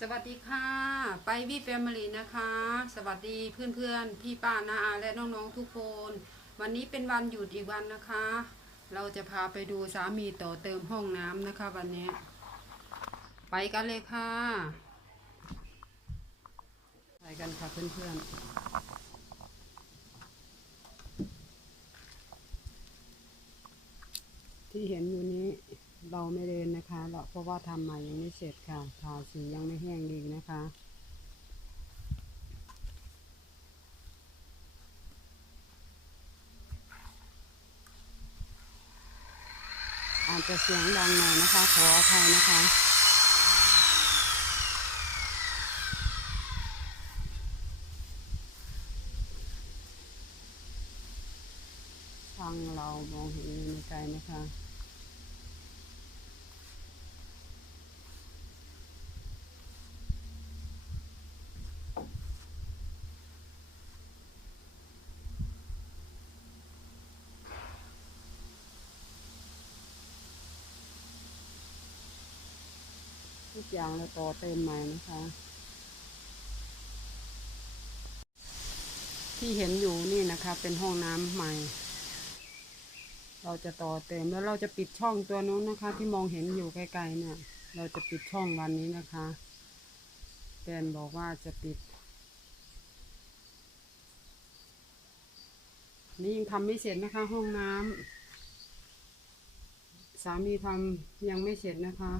สวัสดีค่ะ ไปวีแฟมิลี่นะคะ สวัสดีเพื่อนๆ พี่ป้านาอาและน้องๆทุกคน วันนี้เป็นวันหยุดอีกวันนะคะ เราจะพาไปดูสามีต่อเติมห้องน้ำนะคะวันนี้ ไปกันเลยค่ะ ไปกันค่ะเพื่อนๆที่เห็นอยู่น เราไม่เดินนะคะเราเพราะว่าทำใหม่ยังไม่เสร็จค่ะทาสียังไม่แห้งดีนะคะอาจจะเสียงดังหน่อยนะคะ ขออภัยนะคะทางเรามองเห็นอยู่ในไกลนะคะ ย่างเราต่อเติมใหม่นะคะ ที่เห็นอยู่นี่นะคะ เป็นห้องน้ำใหม่ เราจะต่อเติมแล้วเราจะปิดช่องตัวนู้นนะคะ ที่มองเห็นอยู่ไกลๆเนี่ย เราจะปิดช่องวันนี้นะคะแฟนบอกว่าจะปิดนี่ยังทำไม่เสร็จนะคะ ห้องน้ำสามีทำยังไม่เสร็จนะคะ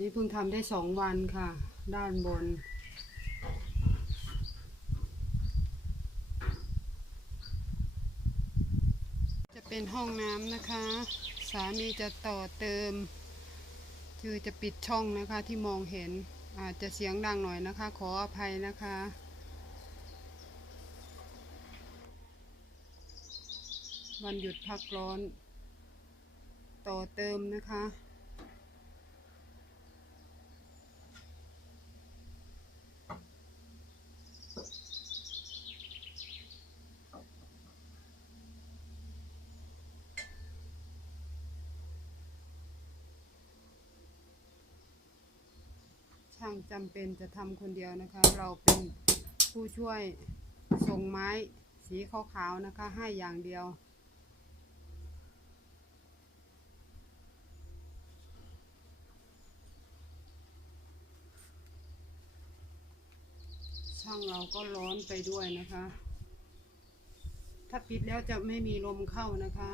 นี่เพิ่งทำได้สองวันค่ะ ด้านบน จะเป็นห้องน้ำนะคะ สามีจะต่อเติม คือจะปิดช่องนะคะที่มองเห็นอาจจะเสียงดังหน่อยนะคะ ขออภัยนะคะวันหยุดพักร้อน ต่อเติมนะคะ ช่างจำเป็นจะทำคนเดียวนะคะ เราเป็นผู้ช่วยส่งไม้สีขาวๆนะคะ ให้อย่างเดียวช่างเราก็ร้อนไปด้วยนะคะ ถ้าปิดแล้วจะไม่มีลมเข้านะคะ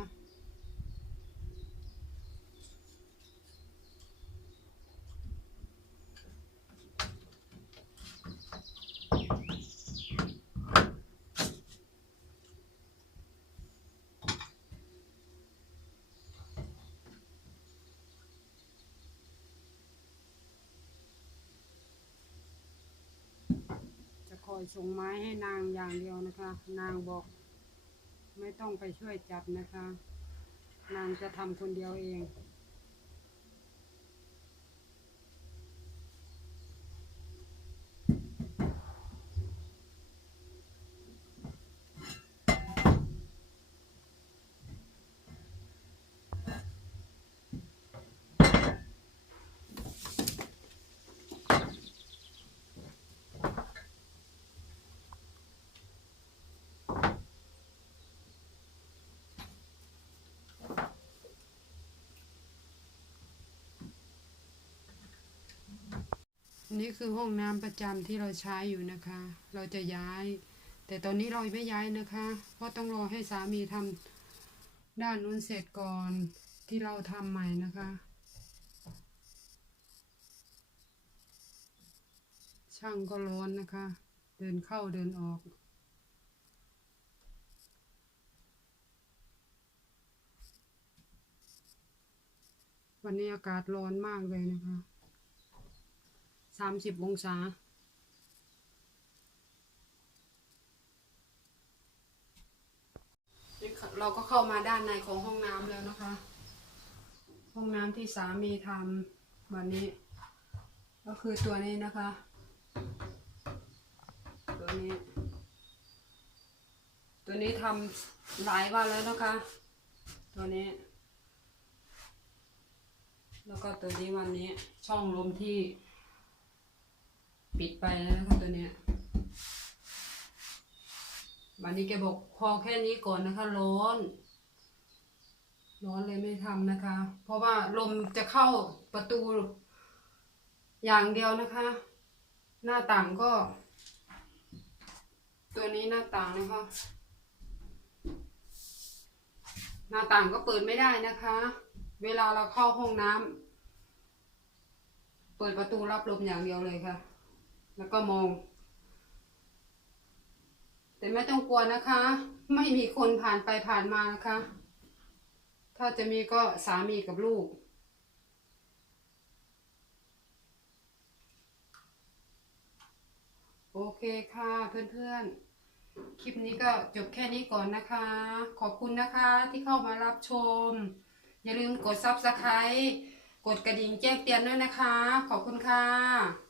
ส่งไม้ให้นางอย่างเดียวนะคะ นางบอก ไม่ต้องไปช่วยจับนะคะ นางจะทำคนเดียวเอง นี่คือห้องน้ำประจำที่เราใช้อยู่นะคะ เราจะย้าย แต่ตอนนี้เราไม่ย้ายนะคะ เพราะต้องรอให้สามีทำด้านนู้นเสร็จก่อนที่เราทำใหม่นะคะ ช่างก็ร้อนนะคะ เดินเข้าเดินออกวันนี้อากาศร้อนมากเลยนะคะ สามสิบองศา เราก็เข้ามาด้านในของห้องน้ำแล้วนะคะ ห้องน้ำที่สามีทำวันนี้ ก็คือตัวนี้นะคะ ตัวนี้ ตัวนี้ทำหลายวันแล้วนะคะ ตัวนี้แล้วก็ตัวนี้วันนี้ช่องลมที่ ปิดไปแล้วนะคะตัวเนี้ยวันนี้แกบอกพอแค่นี้ก่อนนะคะร้อน ร้อนเลยไม่ทำนะคะ เพราะว่าลมจะเข้าประตูอย่างเดียวนะคะ หน้าต่างก็ ตัวนี้หน้าต่างนะคะ หน้าต่างก็เปิดไม่ได้นะคะ เวลาเราเข้าห้องน้ำเปิดประตูรับลมอย่างเดียวเลยค่ะ แล้วก็มอง แต่ไม่ต้องกลัวนะคะ ไม่มีคนผ่านไปผ่านมานะคะ ถ้าจะมีก็สามีกับลูก โอเคค่ะเพื่อนๆคลิปนี้ก็จบแค่นี้ก่อนนะคะ ขอบคุณนะคะที่เข้ามารับชม อย่าลืมกด subscribe กดกระดิ่งแจ้งเตือนด้วยนะคะ ขอบคุณค่ะ